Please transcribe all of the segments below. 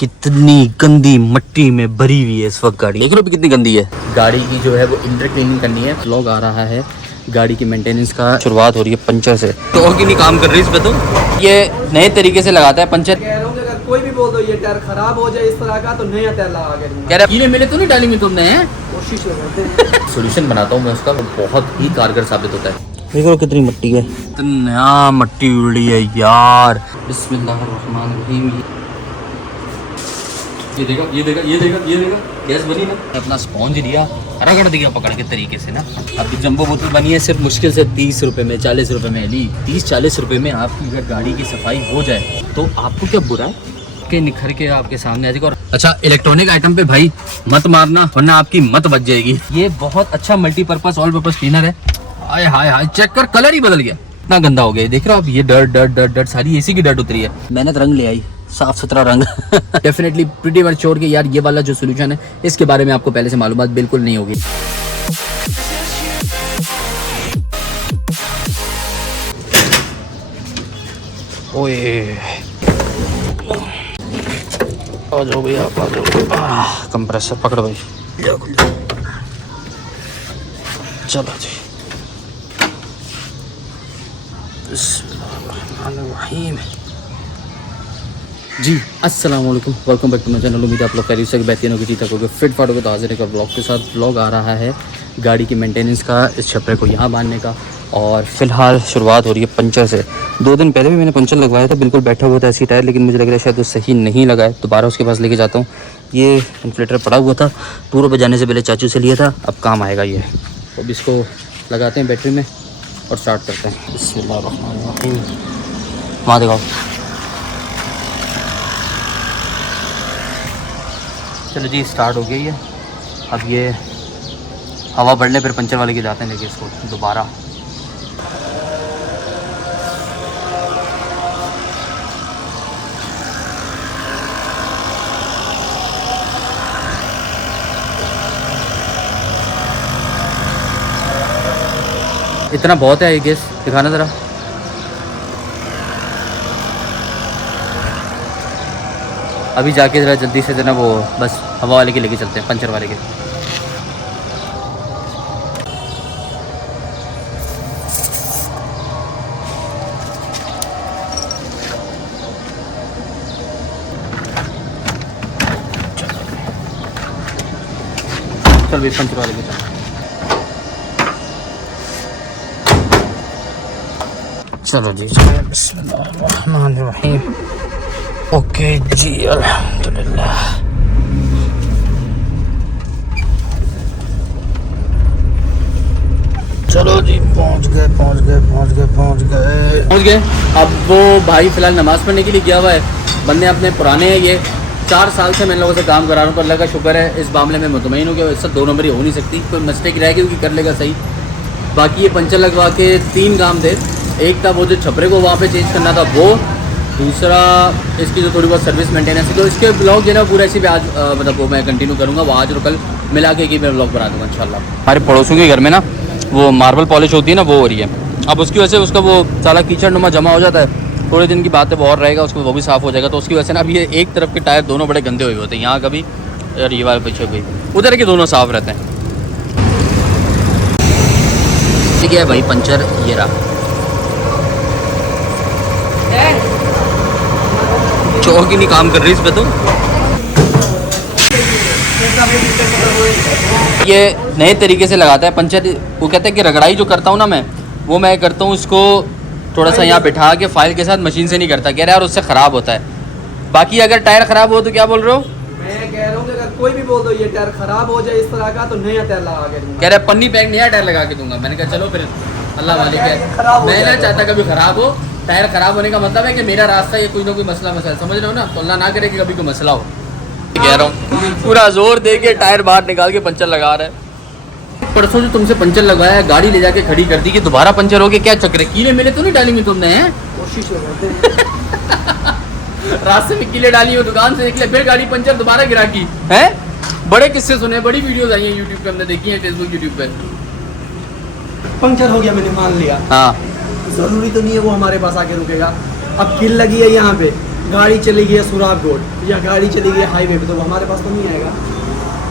कितनी गंदी मट्टी में भरी हुई है इस वक्त गाड़ी। देख लो कितनी गंदी है गाड़ी की। जो है वो इंटर क्लीनिंग करनी है। व्लॉग आ रहा है गाड़ी की मेंटेनेंस का। शुरुआत हो रही है पंचर से। तो की नहीं काम कर रही इस पे। तो ये नए तरीके से लगाता है पंचर। कह रहा हूँ कि अगर कोई भी बोल दो ये टायर खराब हो जाए इस तरह का तो नया टायर लगा के दूंगा। कह रहा कीले मिले तो नहीं डाली में तुमने हैं? कोशिश करते हैं। सोल्यूशन बनाता हूँ मैं उसका, बहुत ही कारगर साबित होता है। देखो कितनी मट्टी है, इतना मट्टी उड़ी है यार। बिस्मिल्लाहिर्रहमानिर्रहीम। ये देखो ये देखो ये देखो ये देखो गैस बनी ना। अपना स्पॉन्ज लिया, रगड़ दिया पकड़ के तरीके से ना। अब जंबो बोतल बनी है सिर्फ मुश्किल से 30 रुपए में, 40 रुपए में। ली 30-40 रुपए में आपकी अगर गाड़ी की सफाई हो जाए तो आपको क्या बुरा है के निखर के आपके सामने आ जाएगा। और अच्छा, इलेक्ट्रॉनिक आइटम पे भाई मत मारना वरना आपकी मत बच जाएगी। ये बहुत अच्छा मल्टीपर्पज ऑल पर्पज क्लीनर है। हाय हाय हाय, चेक कर, कलर ही बदल गया, इतना गंदा हो गया। देख रहे हो आप, ये डर्ट डर्ट डर्ट डर्ट सारी एसी की डर्ट उतरी है। मेहनत रंग ले आई, साफ सुथरा रंग। डेफिनेटली प्रीटी मच श्योर कि यार ये वाला जो सोल्यूशन है इसके बारे में आपको पहले से मालूमात बिल्कुल नहीं होगी। ओए आ जाओ भैया, आप आ जाओ। कंप्रेसर पकड़ो भाई, चलो जी। जी अस्सलाम वालेकुम, welcome back to my channel. उम्मीद है आप लोग खैरियत से बेहतरीन होगी, ठीक ठाक होगे, फिट फाट होगे। तो हाजिर एक ब्लॉग के साथ। ब्लॉग आ रहा है गाड़ी की मेंटेनेंस का, इस छपरे को यहाँ बांधने का। और फिलहाल शुरुआत हो रही है पंचर से। 2 दिन पहले भी मैंने पंचर लगवाया था, बिल्कुल बैठा हुआ था ऐसी टायर, लेकिन मुझे लग रहा है शायद वो सही नहीं लगा है। दोबारा उसके पास लेके जाता हूँ। ये इन्फ्लेटर पड़ा हुआ था, पूरा बजाने से पहले चाचू से लिया था, अब काम आएगा ये। तो अब इसको लगाते हैं बैटरी में और स्टार्ट करते हैं। बिस्मिल्लाहिर्रहमानिर्रहीम। वहाँ दिखाओ। चलो जी, स्टार्ट हो गई है। अब ये हवा बढ़ने फिर पंचर वाले के जाते हैं लेके इसको दोबारा। इतना बहुत है ये गैस, दिखाना ज़रा। अभी जाके ज़रा जल्दी से जना वो बस हवा वाले के लेके चलते हैं, पंचर वाले के। चल भी पंचर वाले के चल। चलो जी, बिस्मिल्लाहिर्रहमानिर्रहीम। ओके जी, अल्हम्दुलिल्लाह। चलो जी, पहुंच गए। अब वो भाई फिलहाल नमाज़ पढ़ने के लिए गया हुआ है। बंदे अपने पुराने हैं ये। 4 साल से मैं लोगों से काम करा रहा हूँ, तो अल्लाह का शुक्र है इस मामले में मुतमईन हो गया। इससे 2 नंबर ही हो नहीं सकती, कोई मिस्टेक रहेगी कि कर लेगा सही। बाकी ये पंचर लगवा के 3 काम थे। एक था वो जो छपरे को वहाँ पे चेंज करना था वो, दूसरा इसकी जो थोड़ी बहुत सर्विस मेंटेनेंस है। तो इसके ब्लॉग जो है ना पूरा इसी पे आज मतलब वो मैं कंटिन्यू करूँगा। वो आज और कल मिला के मैं ब्लॉग बना दूँगा इंशाल्लाह। हमारे पड़ोसियों के घर में ना वो मार्बल पॉलिश होती है ना, वो हो रही है। अब उसकी वजह से उसका वो सारा कीचड़ नुमा जमा हो जाता है। थोड़े दिन की बात है, वो और रहेगा, उसको वो भी साफ़ हो जाएगा। तो उसकी वजह से ना अब ये एक तरफ के टायर दोनों बड़े गंदे हुए होते हैं। यहाँ कभी और ये वाले पीछे भी, उधर के दोनों साफ़ रहते हैं। ठीक है भाई, पंचर ये रहा। चौक ही नहीं काम कर रही इस पे। तो ये नए तरीके से लगाता है पंचर। वो कहते हैं कि रगड़ाई जो करता हूँ ना मैं मैं करता हूँ इसको थोड़ा सा यहाँ बिठा के फाइल के साथ, मशीन से नहीं करता। कह रहा है यार उससे ख़राब होता है। बाकी अगर टायर ख़राब हो तो क्या बोल रहे हो? मैं कह रहा हूँ कि अगर कोई भी बोल दो ये टायर खराब हो जाए इस तरह का तो नया टायर लगा के दूंगा। कह रहा है पन्नी पैक नया टायर लगा के दूंगा। मैंने कहा चलो फिर, अल्लाह वाले के। मैं ना चाहता कभी ख़राब हो। टायर ख़राब होने का मतलब है कि मेरा रास्ता ये कोई ना कोई मसला समझ रहे हो ना। तो अल्लाह ना करे कि कभी कोई मसला हो। कह रहा हूँ पूरा जोर दे के टायर बाहर निकाल के पंचर लगा रहा है। परसों जो तुमसे पंचर लगवाया है, गाड़ी ले जाके खड़ी कर दी कि दोबारा पंचर हो गया। क्या चक्कर है? कीले मिले तो नहीं डाली में तुमने हैं? कोशिश करते हैं। रास्ते में कीले डाली हो, दुकान से निकले फिर गाड़ी पंचर, दोबारा गिरा की है। बड़े किस्से सुने, बड़ी वीडियोस आई हैं यूट्यूब पे, हमने देखी है, फेसबुक यूट्यूब पे। पंचर हो गया, मैंने मान लिया। हाँ, जरूरी तो नहीं है वो हमारे पास आके रुकेगा। अब किल लगी है यहाँ पे, गाड़ी चली गई है सुराब रोड या गाड़ी चली गई है हाईवे पे, तो हमारे पास तो नहीं आएगा।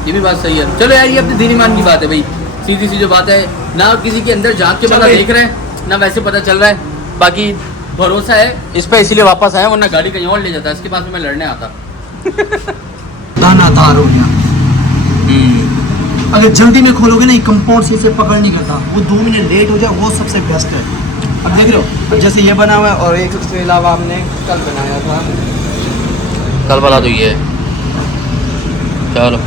ये भी बात सही है। चलो यार, ये अपने दीन ईमान की बात है भाई, सीधी सी जो बात है ना, किसी के अंदर झांक के पता देख रहे हैं ना वैसे पता चल रहा है। बाकी भरोसा है इस पे, इसीलिए वापस आया, वरना गाड़ी कहीं और ले जाता, इसके पास में मैं लड़ने आता। दानादार हो गया। अगर जल्दी में खोलोगे ना, ये कंपाउंड से इसे पकड़ नहीं करता, वो 2 मिनट लेट हो जाए वो सबसे बेस्ट है। अब देख लो, अब जैसे ये बना हुआ है और एक उसके अलावा हमने कल बनाया था, कल वाला तो ये है। चलो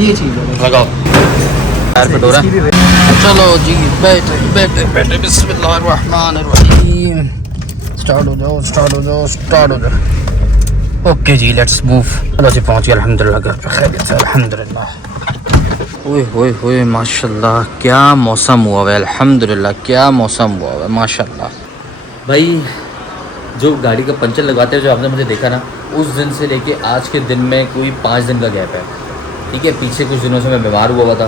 ये चीज़ है, लगाओ टायर पे डोरा। चलो जी, बैठे बैठे बैठे, बिस्मिल्लाहिर्रहमानिर्रहीम। स्टार्ट हो जाओ, स्टार्ट हो जाओ, स्टार्ट हो जाओ। ओके जी, लेट्स मूव। चलो जी, पहुंच गए अल्हम्दुलिल्लाह घर पे खैरियत से, अल्हम्दुलिल्लाह। ओए होए होए, माशाल्लाह क्या मौसम हुआ है, अल्हम्दुलिल्लाह क्या मौसम हुआ है, माशाल्लाह। भाई जो गाड़ी का पंचर लगवाते हैं, जो आपने मुझे देखा ना, उस दिन से लेके आज के दिन में कोई 5 दिन का गैप है। ठीक है, पीछे कुछ दिनों से मैं बीमार हुआ था,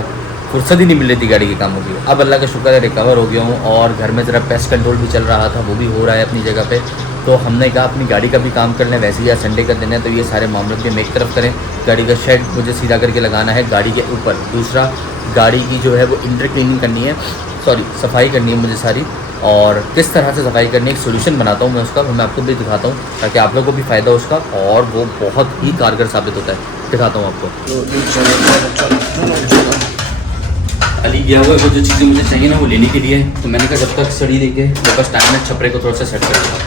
फुर्सत ही नहीं मिल रही थी गाड़ी के कामों की। अब अल्लाह का शुक्र है रिकवर हो गया हूँ, और घर में ज़रा पेस्ट कंट्रोल भी चल रहा था, वो भी हो रहा है अपनी जगह पे। तो हमने कहा अपनी गाड़ी का भी काम कर लें, वैसे ही आज संडे का दिन है, तो ये सारे मामलों के हम एक तरफ करें। गाड़ी का शेड मुझे सीधा करके लगाना है गाड़ी के ऊपर। दूसरा, गाड़ी की जो है वो इंटर क्लीनिंग करनी है, सॉरी सफाई करनी है मुझे सारी, और किस तरह से सफाई करनी है एक सोल्यूशन बनाता हूँ मैं उसका, मैं आपको भी दिखाता हूँ ताकि आप लोगों को भी फ़ायदा हो उसका, और वो बहुत ही कारगर साबित होता है। दिखाता हूँ आपको। अली गया हुआ है, वो जो चीज़ें मुझे चाहिए ना वो लेने के लिए, तो मैंने कहा जब तक सड़ी देके मेरे पास टाइम है, छपरे को थोड़ा सा सेट कर दूँगा।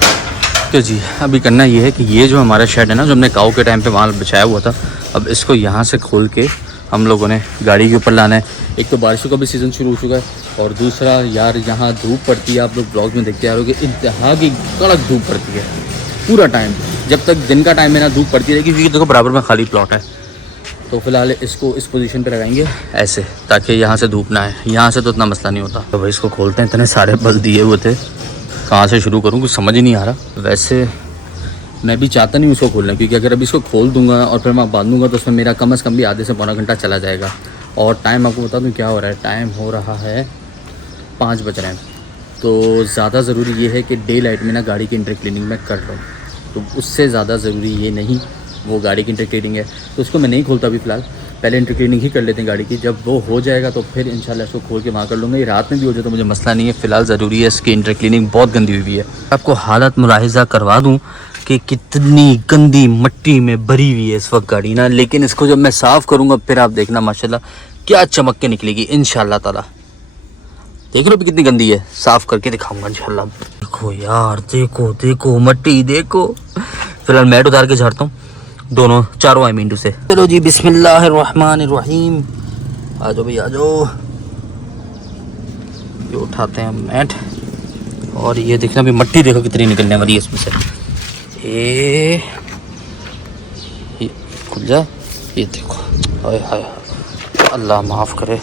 तो जी अभी करना ये है कि ये जो हमारा शेड है ना, जो हमने काऊ के टाइम पे माल बिछाया हुआ था, अब इसको यहाँ से खोल के हम लोगों ने गाड़ी के ऊपर लाना है। एक तो बारिशों का भी सीज़न शुरू हो चुका है, और दूसरा यार यहाँ धूप पड़ती है, आप लोग ब्लॉग में देखते आ रहे हो कि इंतहा की कड़क धूप पड़ती है पूरा टाइम। जब तक दिन का टाइम है ना, धूप पड़ती रहेगी, क्योंकि देखो बराबर में खाली प्लॉट है। तो फिलहाल इसको इस पोजीशन पे लगाएंगे ऐसे, ताकि यहाँ से धूप ना आए। यहाँ से तो इतना मसला नहीं होता। तो भाई इसको खोलते हैं, इतने सारे बल दिए हुए थे, कहाँ से शुरू करूँ कुछ समझ ही नहीं आ रहा। वैसे मैं भी चाहता नहीं उसको खोलना, क्योंकि अगर अभी इसको खोल दूंगा और फिर मैं बांधूंगा तो उसमें मेरा कम से कम भी आधे से पौना घंटा चला जाएगा। और टाइम आपको बता दूं क्या हो रहा है, टाइम हो रहा है 5 बज रहे हैं। तो ज़्यादा ज़रूरी ये है कि डे लाइट में ना गाड़ी की इंटर क्लीनिंग मैं कर लूँ, तो उससे ज़्यादा ज़रूरी ये नहीं वो गाड़ी की इंटर क्लीनिंग है। तो उसको मैं नहीं खोलता अभी फ़िलहाल, पहले इंटर क्लीनिंग ही कर लेते हैं गाड़ी की। जब वो हो जाएगा तो फिर इंशाल्लाह इसको खोल के वहाँ कर लूँगा। ये रात में भी हो जाए तो मुझे मसला नहीं है, फ़िलहाल ज़रूरी है इसकी इंटर क्लीनिंग, बहुत गंदी हुई है। आपको हालत मुलाहिज़ा करवा दूँ कि कितनी गंदी मिट्टी में भरी हुई है इस वक्त गाड़ी ना, लेकिन इसको जब मैं साफ़ करूँगा फिर आप देखना माशाल्लाह क्या चमक के निकलेगी इंशाल्लाह ताला। देख लो भी कितनी गंदी है, साफ़ करके दिखाऊंगा इंशाल्लाह। देखो यार, देखो देखो मिट्टी देखो। फिलहाल मैट उतार के झाड़ता हूँ दोनों चारों आई मीन टू से। चलो जी बिस्मिल्लाहिर्रहमानिर्रहीम, आ जाओ भाई आ जाओ। ये उठाते हैं मैट, और ये देखना भी मिट्टी देखो कितनी निकलने वाली है इसमें से। ये खुल जा, ये देखो, हाय हाय अल्लाह माफ़ करे।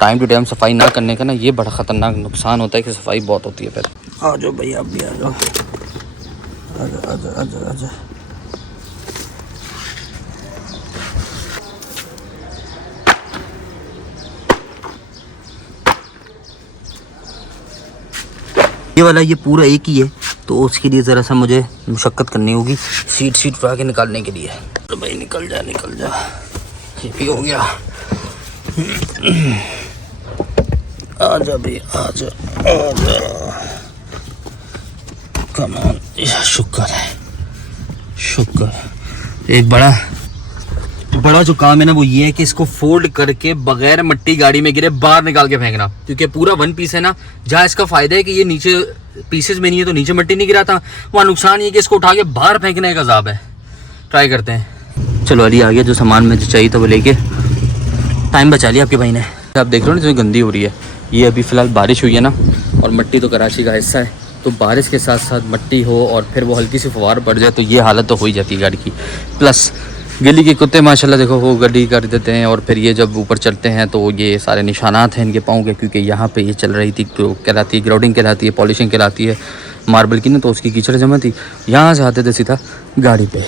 टाइम टू टाइम सफाई ना करने का ना ये बड़ा ख़तरनाक नुकसान होता है कि सफाई बहुत होती है। फिर आ जाओ भाई, आप भी आ जाओ, आजा आजा आजा आजा। ये वाला ये पूरा एक ही है, तो उसके लिए ज़रा सा मुझे मुशक्क़त करनी होगी सीट उठा के निकालने के लिए। तो भाई निकल जा निकल जा, ये भी हो गया। आजा भाई आजा आजा, कम ऑन, शुक्र है शुक्र। एक बड़ा जो काम है ना वो ये है कि इसको फोल्ड करके बगैर मिट्टी गाड़ी में गिरे बाहर निकाल के फेंकना, क्योंकि पूरा 1 पीस है ना। जहाँ इसका फ़ायदा है कि ये नीचे पीसेस में नहीं है तो नीचे मिट्टी नहीं गिराता, वहाँ नुकसान ये कि इसको उठा के बाहर फेंकने का अज़ाब है। ट्राई करते हैं। चलो अली आ गया, जो सामान में जो चाहिए था वो लेके, टाइम बचा लिया आपके भाई ने। आप देख रहे हो ना इतनी गंदी हो रही है। ये अभी फ़िलहाल बारिश हुई है ना, और मिट्टी तो कराची का हिस्सा है, तो बारिश के साथ साथ मिट्टी हो और फिर वो हल्की सी फवार पड़ जाए तो ये हालत तो हो ही जाती है गाड़ी की। प्लस गली के कुत्ते माशाल्लाह देखो वो गड्डी कर देते हैं, और फिर ये जब ऊपर चलते हैं तो ये सारे निशानात हैं इनके पाँव के, क्योंकि यहाँ पे ये चल रही थी तो कहलाती है ग्राउडिंग कहलाती है, पॉलिशिंग कहलाती है मार्बल की ना, तो उसकी कीचड़ जमा थी। यहाँ से आते थे सीधा गाड़ी पे।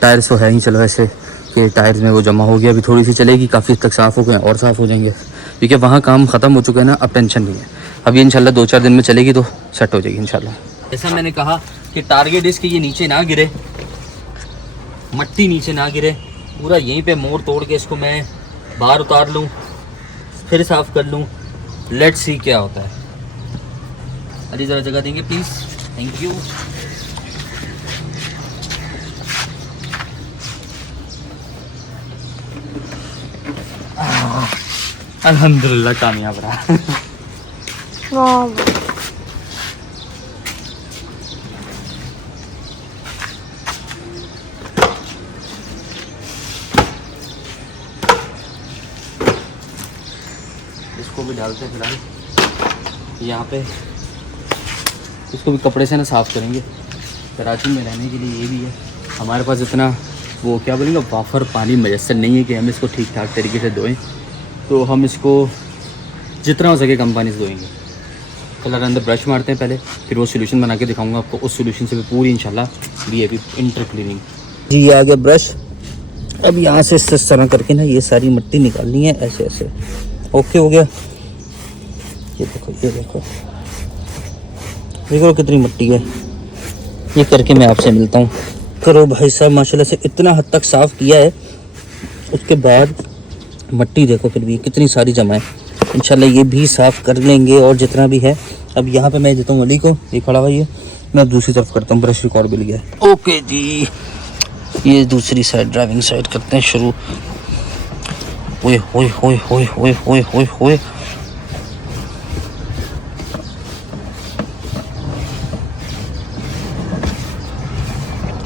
टायर्स तो है ही, चलो ऐसे कि टायर्स में वो जमा हो गया, अभी थोड़ी सी चलेगी, काफ़ी तक साफ़ हो गए और साफ़ हो जाएंगे, क्योंकि वहाँ काम ख़त्म हो चुका है ना, अब टेंशन नहीं है। अब ये इंशाल्लाह 2-4 दिन में चलेगी तो सेट हो जाएगी इंशाल्लाह। जैसा मैंने कहा कि टारगेट इसके ये नीचे ना गिरे, मट्टी नीचे ना गिरे, पूरा यहीं पे मोड़ तोड़ के इसको मैं बाहर उतार लूँ, फिर साफ़ कर लूँ। लेट्स सी क्या होता है। अली ज़रा जगह देंगे प्लीज़, थैंक यू। अल्हम्दुलिल्लाह कामयाब रहा। वाह इसको भी डालते हैं फिलहाल यहाँ पे। इसको भी कपड़े से ना साफ़ करेंगे। कराची में रहने के लिए ये भी है, हमारे पास इतना वो क्या बोलेंगे वाफर पानी मैसर नहीं है कि हम इसको ठीक ठाक तरीके से धोएं, तो हम इसको जितना हो सके कम पानी से धोएंगे। कलर अंदर ब्रश मारते हैं पहले, फिर वो सोल्यूशन बना के दिखाऊंगा आपको। उस सोल्यूशन से भी पूरी इंशाल्लाह भी अभी इंटर क्लीनिंग। जी ये आ गया ब्रश। अब यहाँ से इस तरह करके ना ये सारी मिट्टी निकालनी है, ऐसे ऐसे। ओके हो गया। ये देखो ये देखो देखो कितनी मिट्टी है। ये करके मैं आपसे मिलता हूँ। करो भाई साहब, माशाल्लाह से इतना हद तक साफ़ किया है, उसके बाद मिट्टी देखो फिर भी कितनी सारी जमा है। इंशाल्लाह ये भी साफ़ कर लेंगे और जितना भी है। अब यहाँ पे मैं देता हूँ अली को, ये खड़ा हुआ है, मैं दूसरी तरफ करता हूँ। ब्रश रिकॉर्ड मिल गया। ओके जी, ये दूसरी साइड ड्राइविंग साइड करते हैं शुरू। ओए होए होए होए होए होए होए होए,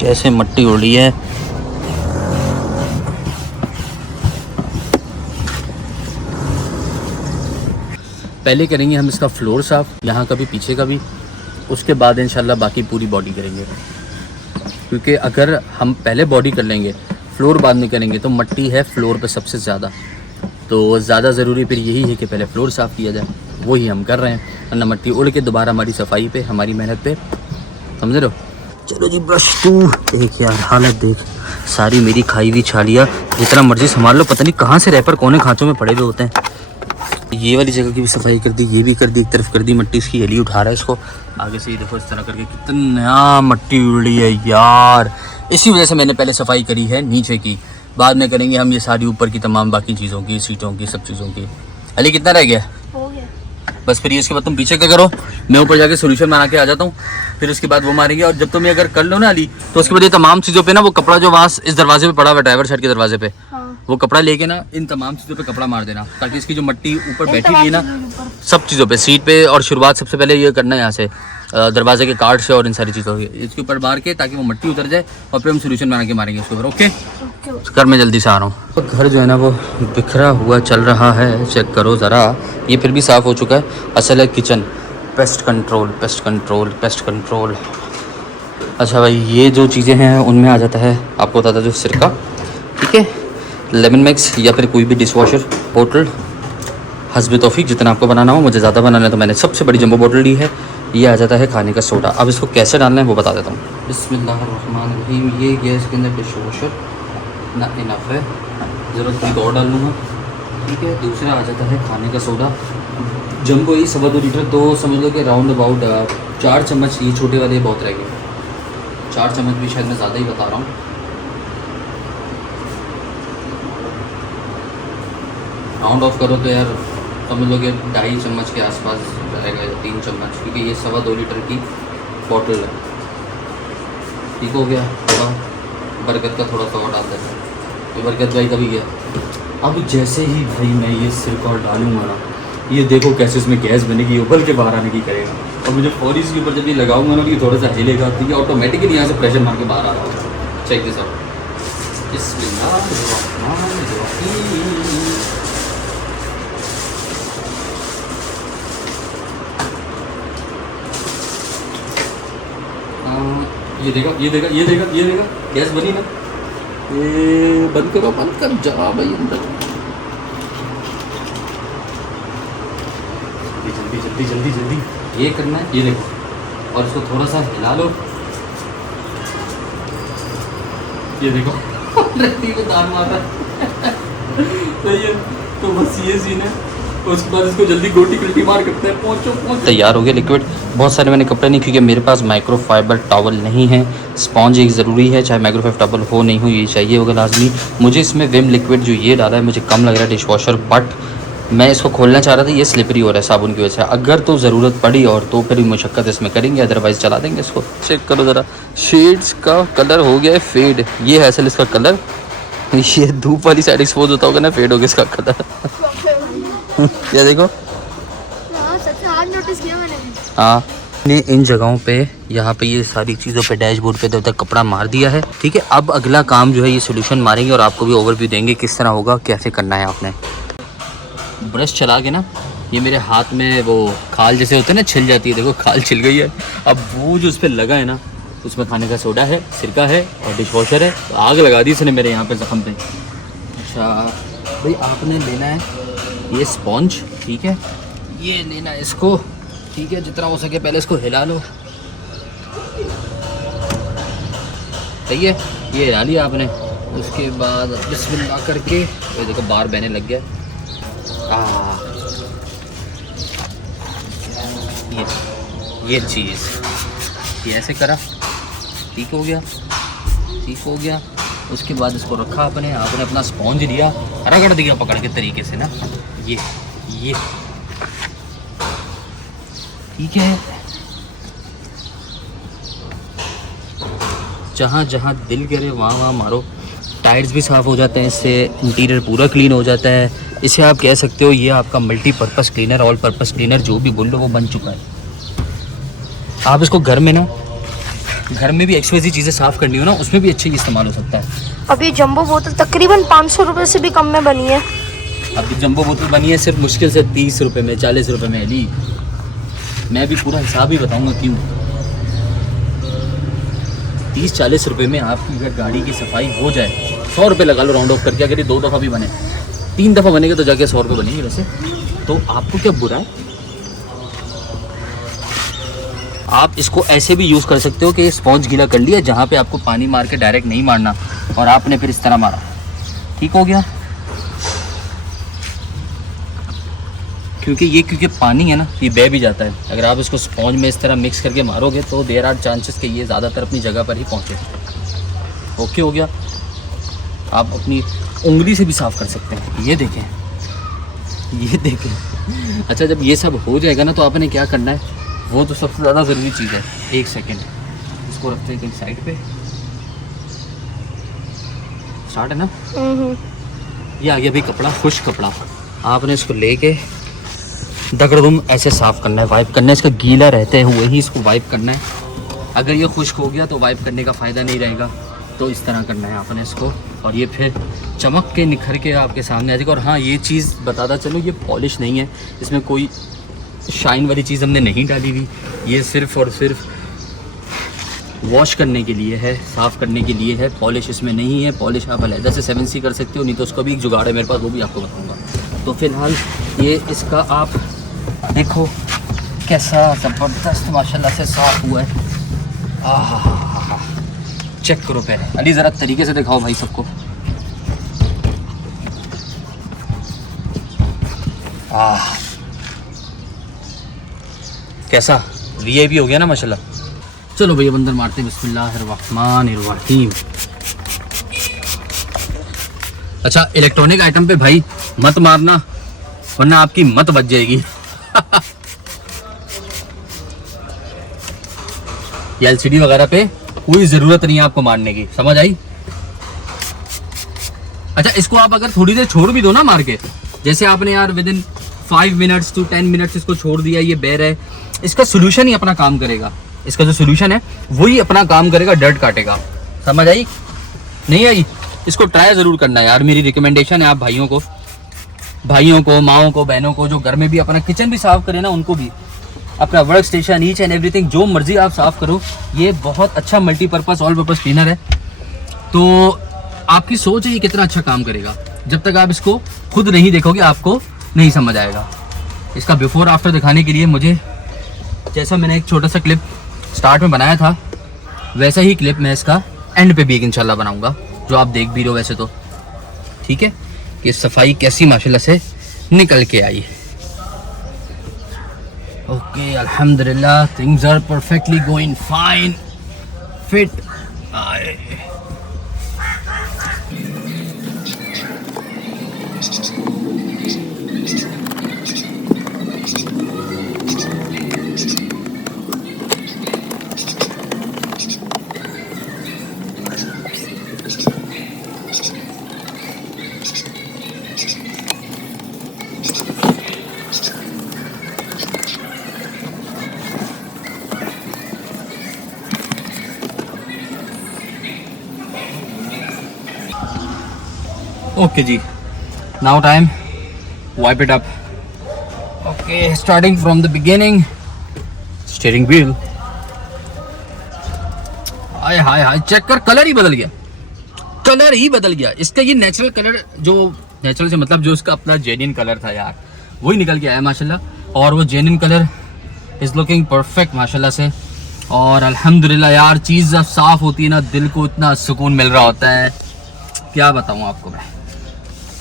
कैसे मिट्टी उड़ रही है। पहले करेंगे हम इसका फ्लोर साफ़, यहाँ का भी पीछे का भी, उसके बाद इंशाल्लाह बाकी पूरी बॉडी करेंगे। क्योंकि अगर हम पहले बॉडी कर लेंगे, फ्लोर बाद में करेंगे, तो मिट्टी है फ्लोर पे सबसे ज़्यादा, तो ज़्यादा ज़रूरी फिर यही है कि पहले फ्लोर साफ़ किया जाए। वही हम कर रहे हैं, वरना मिट्टी उड़ के दोबारा हमारी सफाई पे, हमारी मेहनत पे, समझ रहे हो। चलो जी ब्रश टू। देख यार हालत देख, सारी मेरी खाई हुई छालियाँ, जितना मर्जी संभाल लो, पता नहीं कहाँ से रैपर कोने खाँचों में पड़े हुए होते हैं। ये वाली जगह की भी सफाई कर दी, ये भी कर दी, एक तरफ कर दी मिट्टी इसकी। अली उठा रहा है इसको आगे से, ये देखो इस तरह करके कितना मिट्टी उड़ी है यार। इसी वजह से मैंने पहले सफाई करी है नीचे की, बाद में करेंगे हम ये सारी ऊपर की तमाम बाकी चीज़ों की, सीटों की, सब चीज़ों की। अली कितना रह गया? हो गया बस फिर ये इसके बाद तुम पीछे क्या करो, मैं ऊपर जाके सोल्यूशन बना के आ जाता हूँ, फिर उसके बाद वो मारेंगे। और जब तुम ये अगर कर लो ना अली, तो उसके बाद ये तमाम चीज़ों पे ना वो कपड़ा जो वहाँ इस दरवाजे पे पड़ा हुआ है, ड्राइवर साइड के दरवाजे पे, हाँ। वो कपड़ा लेके ना इन तमाम चीज़ों पे कपड़ा मार देना, ताकि इसकी जो मिट्टी ऊपर बैठी हुई है ना, सब चीज़ों पे, सीट पे। और शुरुआत सबसे पहले ये करना है यहाँ से, दरवाजे के कार्ड से और इन सारी चीज़ों के इसके ऊपर मार के, ताकि वो मिट्टी उतर जाए, और फिर हम सोल्यूशन बना के मारेंगे उसके ऊपर। ओके कर, मैं जल्दी से आ रहा हूँ। तो घर जो है ना वो बिखरा हुआ चल रहा है, चेक करो ज़रा। ये फिर भी साफ़ हो चुका है। असल है kitchen, pest control pest control pest control. अच्छा भाई, ये जो चीज़ें हैं उनमें आ जाता है, आपको बताता जो सिरका, ठीक है, लेमन मिक्स, या फिर कोई भी डिश वॉशर बोतल, हस्बे तौफीक जितना आपको बनाना हो। मुझे ज़्यादा बनाना है तो मैंने सबसे बड़ी जंबो बोतल ली है। ये आ जाता है खाने का सोडा। अब इसको कैसे डालना है वो बता देता हूँ। बिस्मिल्लाहिर्रहमानिर्रहीम। ये गैस के अंदर डिश वॉशर ना इनफ है, ज़रूरत की और डाल लूँगा, ठीक है। दूसरा आ जाता है खाने का सोडा, जंबो ही 2.25 लीटर, तो समझ लो कि राउंड अबाउट 4 चम्मच। ये छोटे वाले बहुत रहेंगे, 4 चम्मच भी शायद मैं ज़्यादा ही बता रहा हूँ। राउंड ऑफ करो तो यार समझ लो कि 2.5 चम्मच के आसपास रहेगा, 3 चम्मच, क्योंकि ये 2.25 लीटर की बॉटल है। ठीक हो गया। थोड़ा बरकत का थोड़ा सा और डाल देते हैं, ये बरकत भाई कभी गया। अब जैसे ही भाई मैं ये सिरका और डालूंगा ना, ये देखो कैसे इसमें गैस बनेगी, उबल के बाहर आने की करेगा। और मुझे फौरी इसके ऊपर जब ये लगाऊंगा ना, तो ये थोड़ा सा हिलेगा, तो ये ऑटोमेटिकली यहाँ से प्रेशर मार के बाहर आ रहा होगा। Check this out. ये देखा ये देखा ये देखा ये देखा गैस बनी ना। ये बंद करो, बंद कर, जा भाई अंदर। जल्दी जल्दी जल्दी जल्दी ये करना है। ये देखो, और इसको थोड़ा सा हिला लो। ये देखो रत्ती में दान मारा। तो ये तो बस ये सीन है। उसके बाद इसको जल्दी गोटी गलती मार करते हैं। पहुँचो तैयार हो गया लिक्विड। बहुत सारे मैंने कपड़े नहीं, क्योंकि मेरे पास माइक्रोफाइबर टॉवल नहीं है। स्पॉन्ज एक ज़रूरी है, चाहे माइक्रोफाइबर टॉवल हो नहीं हो, ये चाहिए होगा लाजमी। मुझे इसमें विम लिक्विड जो ये डाला है मुझे कम लग रहा है डिश वॉशर, बट मैं इसको खोलना चाह रहा था, ये स्लिपरी हो रहा है साबुन की वजह से। अगर तो ज़रूरत पड़ी और तो फिर मुशक्क़त इसमें करेंगे, अदरवाइज़ चला देंगे इसको। चेक करो ज़रा, शेड्स का कलर हो गया है फेड। ये है असल इसका कलर। ये धूप वाली साइड एक्सपोज होता होगा ना, फेड हो गया इसका कलर। ये देखो, हाँ सच में आज नोटिस किया मैंने। हाँ ने इन जगहों पे, यहाँ पे ये सारी चीज़ों पे डैशबोर्ड पे तक कपड़ा मार दिया है। ठीक है, अब अगला काम जो है ये सोल्यूशन मारेंगे और आपको भी ओवरव्यू देंगे किस तरह होगा, कैसे करना है आपने। ब्रश चला के ना, ये मेरे हाथ में वो खाल जैसे होते हैं ना, छिल जाती है। देखो खाल छिल गई है। अब वो जो उस पर लगा है ना, उसमें खाने का सोडा है, सिरका है और डिश वॉशर है। तो आग लगा दी इसने मेरे यहाँ पे ज़ख्म पे। अच्छा भाई, आपने लेना है ये स्पॉन्ज, ठीक है, ये लेना है इसको, ठीक है, जितना हो सके पहले इसको हिला लो। सही है, ये हिला लिया आपने। उसके बाद बिस्मिल्लाह करके, ये देखो बाहर बहने लग गया। ये चीज़ ये ऐसे करा, ठीक हो गया, ठीक हो गया। उसके बाद इसको रखा आपने अपना स्पॉन्ज लिया, रगड़ दिया पकड़ के तरीके से ना, ये ठीक है। जहाँ जहाँ दिल करे वहाँ वहाँ मारो। टायर्स भी साफ़ हो जाते हैं इससे, इंटीरियर पूरा क्लीन हो जाता है। इसे आप कह सकते हो ये आपका multipurpose cleaner, all purpose cleaner, जो भी बोल लो वो बन चुका है। आप इसको घर में ना, घर में भी एक्सवाइज़ी चीज़ें साफ़ करनी हो ना, उसमें भी अच्छे इस्तेमाल हो सकता है। अब ये जंबो बोतल तकरीबन 500 रुपये से भी कम में बनी है। अब जंबो बोतल बनी है सिर्फ मुश्किल से 30 रुपये में, 40 रुपये में। अली मैं भी पूरा हिसाब ही बताऊंगा क्यों। 30-40 रुपये में आपकी अगर गाड़ी की सफाई हो जाए, 100 रुपये लगा लो राउंड ऑफ करके। अगर ये 2 दफ़ा भी बने, 3 दफ़ा बनेगा तो जाके 100 रुपये बनेंगे वैसे। तो आपको क्या बुरा है, आप इसको ऐसे भी यूज़ कर सकते हो कि स्पॉन्ज गीला कर लिया, जहाँ पे आपको पानी मार के डायरेक्ट नहीं मारना, और आपने फिर इस तरह मारा, ठीक हो गया। क्योंकि पानी है ना, ये बह भी जाता है। अगर आप इसको स्पॉन्ज में इस तरह मिक्स करके मारोगे तो देयर आर चांसेस कि ये ज़्यादातर अपनी जगह पर ही पहुँचे। ओके हो गया। आप अपनी उंगली से भी साफ़ कर सकते हैं। ये देखें, ये देखें। अच्छा, जब ये सब हो जाएगा ना, तो आपने क्या करना है, वो तो सबसे ज़्यादा ज़रूरी चीज़ है। 1 सेकेंड, इसको रखते हैं कहीं साइड पे। स्टार्ट है ना, ये आ गया भाई कपड़ा, खुश्क कपड़ा। आपने इसको लेके दगड़दुम ऐसे साफ़ करना है, वाइप करना है। इसका गीला रहते हुए ही इसको वाइप करना है। अगर ये खुश्क हो गया तो वाइप करने का फ़ायदा नहीं रहेगा। तो इस तरह करना है आपने इसको, और ये फिर चमक के निखर के आपके सामने आ जाएगा। और हाँ, ये चीज़ बताता चलो, ये पॉलिश नहीं है, इसमें कोई शाइन वाली चीज़ हमने नहीं डाली हुई। ये सिर्फ़ और सिर्फ वॉश करने के लिए है, साफ़ करने के लिए है। पॉलिश इसमें नहीं है। पॉलिश आप अलहदा से 7C कर सकते हो, नहीं तो उसका भी एक जुगाड़ है मेरे पास, वो भी आपको बताऊँगा। तो फ़िलहाल ये इसका आप देखो कैसा ज़बरदस्त माशाल्लाह से साफ़ हुआ है। आहा, चेक करो पहले। अली ज़रा तरीके से दिखाओ भाई सबको। कैसा वीआईपी हो गया ना माशाल्लाह। चलो भैया बंदर मारते हैं, बिस्मिल्लाहिर्रहमानिर्रहीम। अच्छा, इलेक्ट्रॉनिक आइटम पे भाई मत मारना, वरना आपकी मत बच जाएगी। ये एलसीडी वगैरह पे कोई ज़रूरत नहीं है आपको मारने की, समझ आई। अच्छा, इसको आप अगर थोड़ी देर छोड़ भी दो ना मार के, जैसे आपने यार विदिन 5 मिनट्स to 10 मिनट्स इसको छोड़ दिया, ये बह रहा है, इसका सोल्यूशन ही अपना काम करेगा। इसका जो सोल्यूशन है वही अपना काम करेगा, डर्ट काटेगा। समझ आई नहीं आई? इसको ट्राई ज़रूर करना है यार, मेरी रिकमेंडेशन है। आप भाइयों को, माओं को, बहनों को जो घर में भी अपना किचन भी साफ़ करें ना, उनको भी अपना work station, each and everything, जो मर्जी आप साफ़ करो, ये बहुत अच्छा मल्टीपर्पज़ ऑल पर्पज़ क्लीनर है। तो आपकी सोच है ये कितना अच्छा काम करेगा। जब तक आप इसको खुद नहीं देखोगे आपको नहीं समझ आएगा। इसका बिफोर आफ्टर दिखाने के लिए मुझे, जैसा मैंने एक छोटा सा क्लिप स्टार्ट में बनाया था, वैसा ही क्लिप मैं इसका एंड पे भी इंशाल्लाह बनाऊंगा, जो आप देख भी रहे हो वैसे तो। ठीक है, कि सफाई कैसी माशाल्लाह से निकल के आई। ओके अल्हम्दुलिल्लाह things are perfectly going fine fit. Okay जी, now time wipe it up. Okay starting from the beginning, steering wheel. हाय हाय हाय, चेक कर, कलर ही बदल गया, कलर ही बदल गया। इसका ये नेचुरल कलर, जो नेचुरल से मतलब जो इसका अपना जेन्युइन कलर था यार, वही निकल के आया माशाल्लाह। और वो genuine colour is looking perfect माशाल्लाह से। और अल्हम्दुलिल्लाह यार, चीज़ जब साफ़ होती है ना, दिल को इतना सुकून मिल रहा होता है, क्या बताऊँ आपको मैं।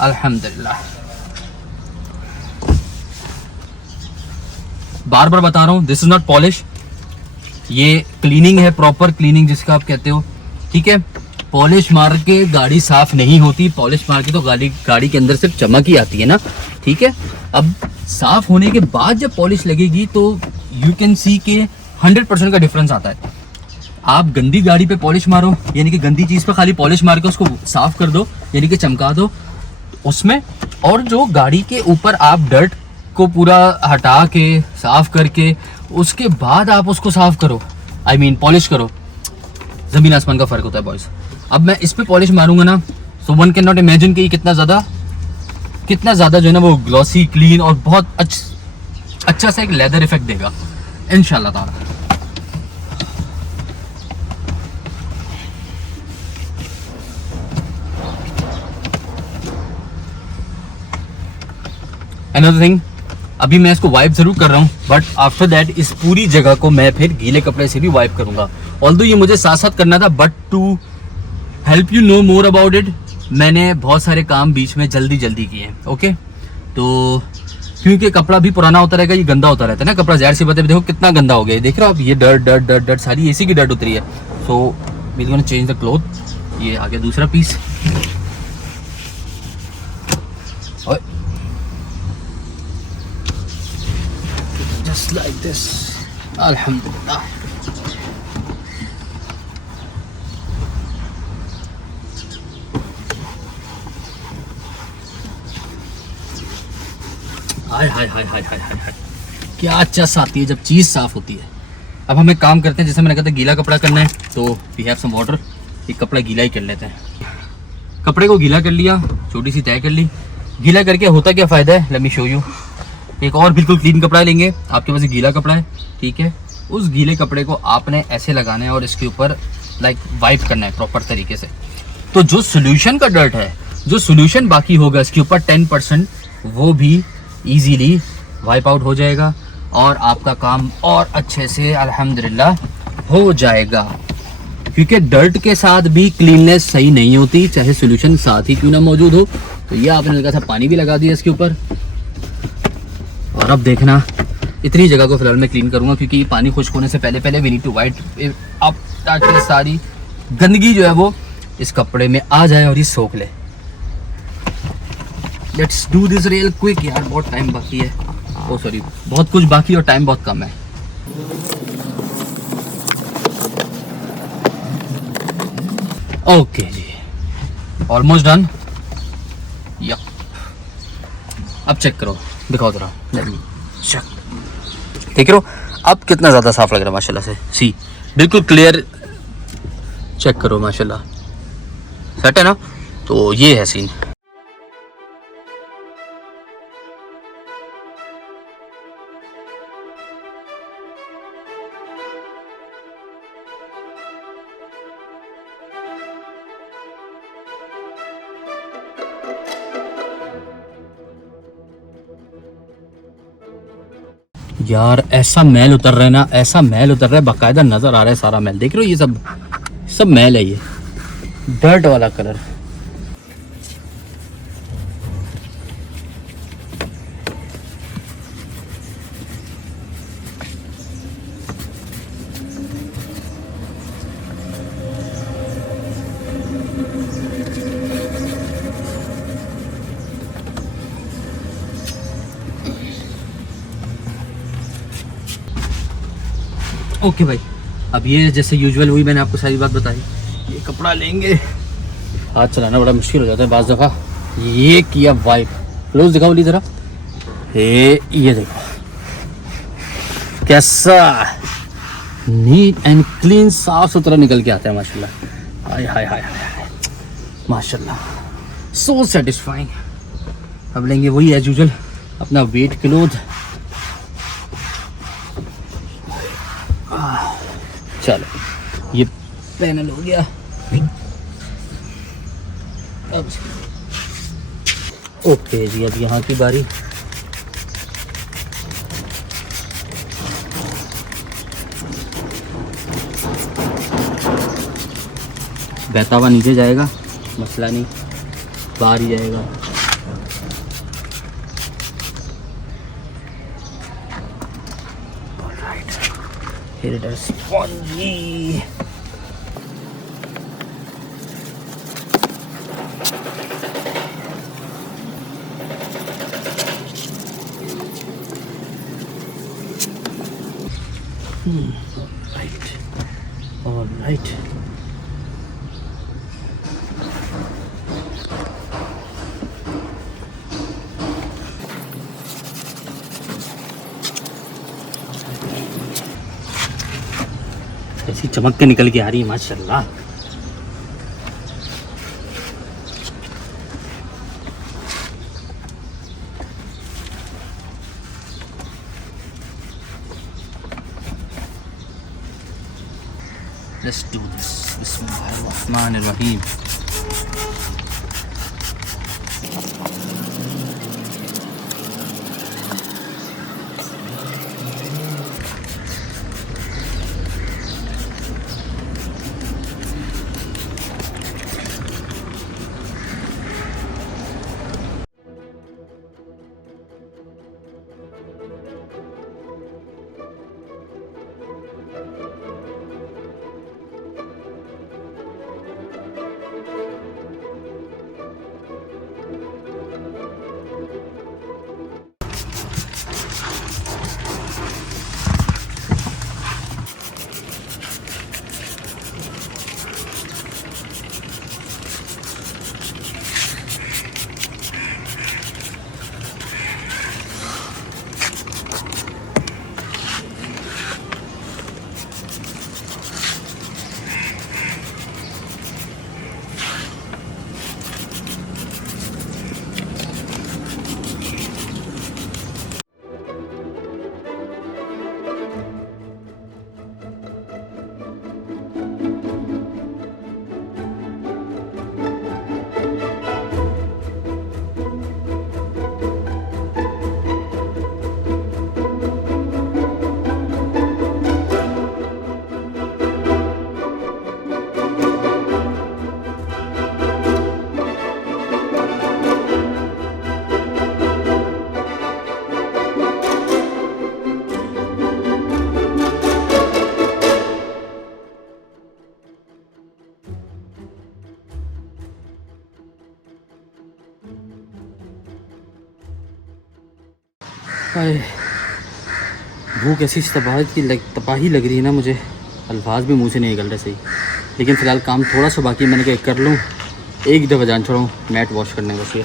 अल्हम्दुलिल्लाह, बार बार बता रहा हूँ, दिस इज नॉट पॉलिश, ये क्लीनिंग है, प्रॉपर क्लीनिंग जिसका आप कहते हो, ठीक है। पॉलिश मार के गाड़ी साफ नहीं होती, पॉलिश मार के तो गाड़ी के अंदर सिर्फ चमक ही आती है ना, ठीक है। अब साफ होने के बाद जब पॉलिश लगेगी तो यू कैन सी के 100% का डिफरेंस आता है। आप गंदी गाड़ी पे पॉलिश मारो, यानी कि गंदी चीज़ पे खाली पॉलिश मार के उसको साफ कर दो, यानी कि चमका दो उसमें, और जो गाड़ी के ऊपर आप डर्ट को पूरा हटा के साफ करके उसके बाद आप उसको साफ करो, आई मीन पॉलिश करो, ज़मीन आसमान का फ़र्क होता है बॉयज़। अब मैं इस पे पॉलिश मारूंगा ना, so one can not imagine कि कितना ज़्यादा जो है ना वो ग्लॉसी, क्लीन और बहुत अच्छा सा एक लेदर इफेक्ट देगा इंशाल्लाह ताला। Another thing, अभी मैं इसको वाइप जरूर कर रहा हूँ, बट आफ्टर दैट इस पूरी जगह को मैं फिर गीले कपड़े से भी वाइप करूंगा। ऑल्दो ये मुझे साथ साथ करना था, but to help you know more about it, मैंने बहुत सारे काम बीच में जल्दी किए हैं, ओके। तो क्योंकि कपड़ा भी पुराना होता रहेगा, ये गंदा होता रहता है ना कपड़ा, ज़ाहिर सी बात है। देखो कितना गंदा हो गया, देख रहे हो आप, ये डर्ट सारी एसी की डर्ट उतरी है। So we gonna change the cloth. ये आ गया दूसरा piece, just like this, alhamdulillah। हाय हाय हाय हाय हाय हाय, क्या चस आती है जब चीज़ साफ होती है। अब हम एक काम करते हैं, जैसे मैंने कहा था गीला कपड़ा करना है, तो वी हैव सम वाटर, एक कपड़ा गीला ही कर लेते हैं। कपड़े को गीला कर लिया, छोटी सी तय कर ली। गीला करके होता क्या फ़ायदा है, लेट मी शो यू। एक और बिल्कुल क्लीन कपड़ा लेंगे, आपके पास एक गीला कपड़ा है, ठीक है। उस गीले कपड़े को आपने ऐसे लगाना है और इसके ऊपर लाइक वाइप करना है प्रॉपर तरीके से। तो जो सोल्यूशन का डर्ट है, जो सोल्यूशन बाकी होगा इसके ऊपर 10%, वो भी इजीली वाइप आउट हो जाएगा और आपका काम और अच्छे से अल्हम्दुलिल्लाह हो जाएगा। क्योंकि डर्ट के साथ भी क्लीननेस सही नहीं होती, चाहे सोल्यूशन साथ ही क्यों ना मौजूद हो। तो ये आपने लगा था, पानी भी लगा दिया इसके ऊपर। और अब देखना, इतनी जगह को फिलहाल मैं क्लीन करूंगा, क्योंकि ये पानी खुश्क होने से पहले we need to wipe up, ताकि सारी गंदगी जो है वो इस कपड़े में आ जाए और ये सोख ले। Let's do this real quick यार, बहुत टाइम बाकी है, ओ सॉरी बहुत कुछ बाकी और टाइम बहुत कम है। ओके जी, ऑलमोस्ट डन। यप, अब चेक करो, दिखाओ जरा, देख रहे हो अब कितना ज़्यादा साफ लग रहा है माशाल्लाह से। सी बिल्कुल क्लियर, चेक करो माशाल्लाह, सेट है ना। तो ये है सीन। यार ऐसा मैल उतर रहा है ना, ऐसा मैल उतर रहा है, बाकायदा नज़र आ रहा है सारा मैल, देख रहे हो, ये सब मैल है, ये डर्ट वाला कलर। ओके भाई, अब ये जैसे यूजुअल हुई, मैंने आपको सारी बात बताई। ये कपड़ा लेंगे, हाथ चलाना बड़ा मुश्किल हो जाता है बाज़ दफ़ा। ये किया वाइप, क्लोज दिखाओ ली ज़रा। ये देखो कैसा नीट एंड क्लीन, साफ सुथरा निकल के आता है माशाल्लाह। हाय हाय हाय हाय माशाल्लाह, सो सेटिस्फाइंग। अब लेंगे वही एज यूजुअल अपना वेट क्लोथ। चलो ये पैनल हो गया। अब ओके जी, अब यहाँ की बारी। बहता हुआ नीचे जाएगा, मसला नहीं, बाहर ही जाएगा। Here it is, spongy. All right. ऐसी चमक के निकल के आ रही है माशाल्लाह। Let's do this. Bismillahirrahmanirrahim. भूख ऐसी तबाही लग रही है ना मुझे, अल्फाज भी मुंह से नहीं निकल रहे सही। लेकिन फ़िलहाल काम थोड़ा सा बाकी, मैंने कहा कर लूँ, एक दफ़ा जान छोड़ूँ मैट वॉश करने का फिर,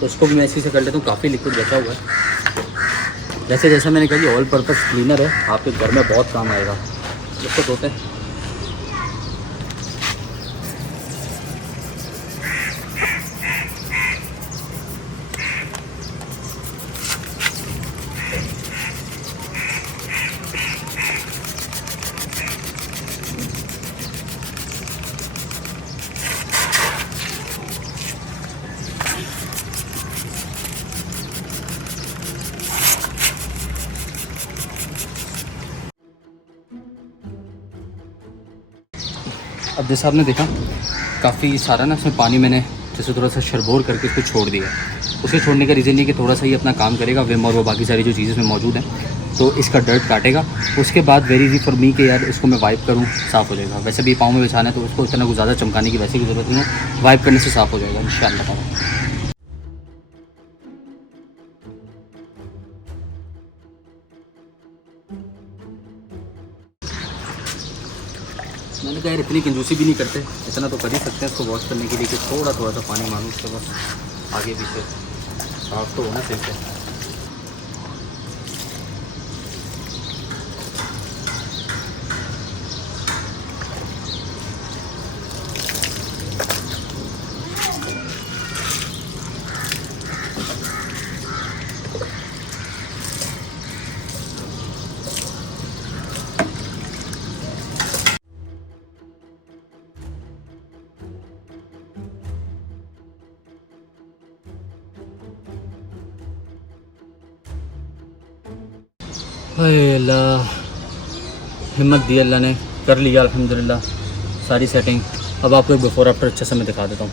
तो उसको भी मैं इसी से कर लेता हूँ। काफ़ी लिक्विड बचा हुआ है। जैसे मैंने कहा कि ऑल पर्पज़ क्लीनर है, आपके घर में बहुत काम आएगा। उसको धोते हैं। अब जैसा आपने देखा काफ़ी सारा ना इसमें पानी मैंने जैसे थोड़ा सा शरबोर करके इसको छोड़ दिया। उसे छोड़ने का रीज़न ये कि थोड़ा सा ही अपना काम करेगा, विम और वो बाकी सारी जो चीज़ें इसमें मौजूद हैं, तो इसका डर्ट काटेगा। उसके बाद वेरी इजी फॉर मी कि यार इसको मैं वाइप करूँ, साफ़ हो जाएगा। वैसे भी पाँव में बिछाना है तो उसको इतना कुछ ज़्यादा चमकाने की वैसे की ज़रूरत नहीं है, वाइप करने से साफ़ हो जाएगा इंशाअल्लाह। मैंने कहा यार इतनी कंजूसी भी नहीं करते, इतना तो कर ही सकते हैं इसको वॉश करने के लिए कि थोड़ा थोड़ा सा पानी मारूँ उसके बस आगे पीछे साफ तो होना सही से। हाय अल्लाह, हिम्मत दी अल्लाह ने, कर लिया अल्हम्दुलिल्लाह सारी सेटिंग। अब आपको एक बिफोर आफ्टर अच्छे से मैं दिखा देता हूँ।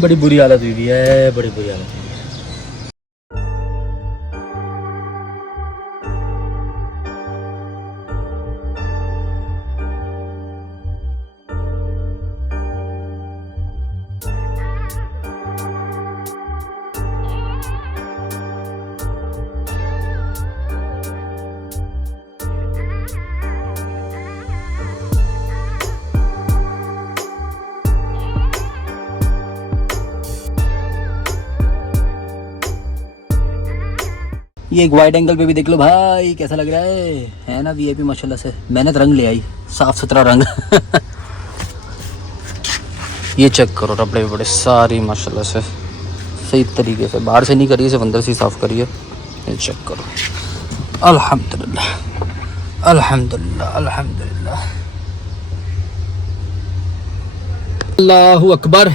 बड़ी बुरी हालत हुई है, बड़ी बुरी हालत हुई है। ये एक वाइड एंगल पे भी देख लो भाई कैसा लग रहा है ना वीआईपी माशाल्लाह से। मेहनत रंग ले आई, साफ सुथरा रंग ये चेक करो, कपड़े भी बड़े सारी माशाल्लाह से सही तरीके से, बाहर से नहीं करिए सिर्फ अंदर से साफ़ करिए। ये चेक करो, अल्हम्दुलिल्लाह अल्हम्दुलिल्लाह अल्हम्दुलिल्लाह, अल्लाहु अकबर।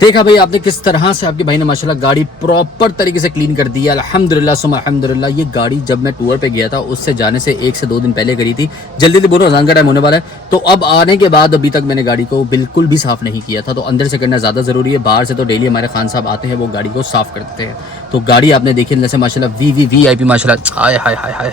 देखा भाई आपने किस तरह से आपके भाई ने माशाल्लाह गाड़ी प्रॉपर तरीके से क्लीन कर दी है, अल्हम्दुलिल्लाह सुम्मा अल्हम्दुलिल्लाह। ये गाड़ी जब मैं टूर पे गया था उससे जाने से 1 से 2 दिन पहले करी थी, जल्दी जल्दी बोलो रमज़ान का टाइम होने वाला है, तो अब आने के बाद अभी तक मैंने गाड़ी को बिल्कुल भी साफ़ नहीं किया था। तो अंदर से करना ज़्यादा ज़रूरी है, बाहर से तो डेली हमारे खान साहब आते हैं वो गाड़ी को साफ़ कर देते हैं। तो गाड़ी आपने देखी अंदर से माशाल्लाह वीआईपी माशाल्लाह, हाय हाय हाय हाय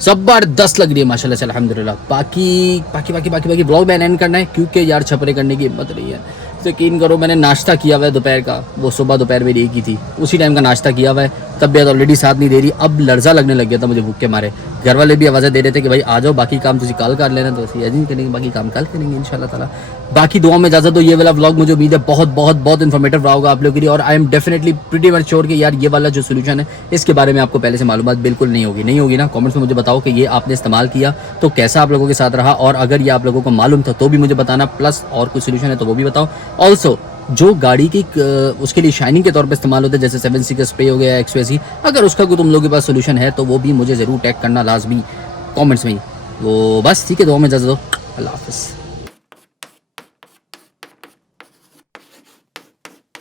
ज़बरदस्त लग रही है माशाल्लाह से अल्हम्दुलिल्लाह। बाकी ब्लॉग में एंड करना है क्योंकि यार छपरे करने की हिम्मत नहीं है। यकीन करो मैंने नाश्ता किया हुआ है दोपहर का, वो सुबह दोपहर मेरी एक ही थी, उसी टाइम का नाश्ता किया हुआ है, तबीयत ऑलरेडी साथ नहीं दे रही। अब लर्जा लगने लग गया था मुझे भूख के मारे। घर वाले भी आवाज़ें दे रहे थे कि भाई आ जाओ बाकी काम तुझे कल कर लेना, तो यकीन करेंगे बाकी काम कल करेंगे इंशाल्लाह ताला। बाकी दुआ में इजाज़त दो। ये वाला व्लॉग मुझे उम्मीद है बहुत बहुत बहुत इन्फॉर्मेटिव रहा होगा आप लोगों के लिए, और I am definitely pretty much sure कि यार ये वाला जो सोल्यूशन है इसके बारे में आपको पहले से मालूमात बिल्कुल नहीं होगी ना। कमेंट्स में मुझे बताओ कि ये आपने इस्तेमाल किया तो कैसा आप लोगों के साथ रहा, और अगर ये आप लोगों को मालूम था तो भी मुझे बताना, प्लस और कोई सोल्यूशन है तो वो भी बताओ। ऑल्सो जो गाड़ी की उसके लिए शाइनिंग के तौर पे इस्तेमाल होता है जैसे 7C का स्प्रे हो गया, एक्सवेसी, अगर उसका कोई तुम लोगों के पास सोल्यूशन है तो वो भी मुझे ज़रूर टैग करना लाजमी कमेंट्स में ही। वो बस ठीक है, दुआ में इजाज़त दो, अल्लाह हाफ़िज़।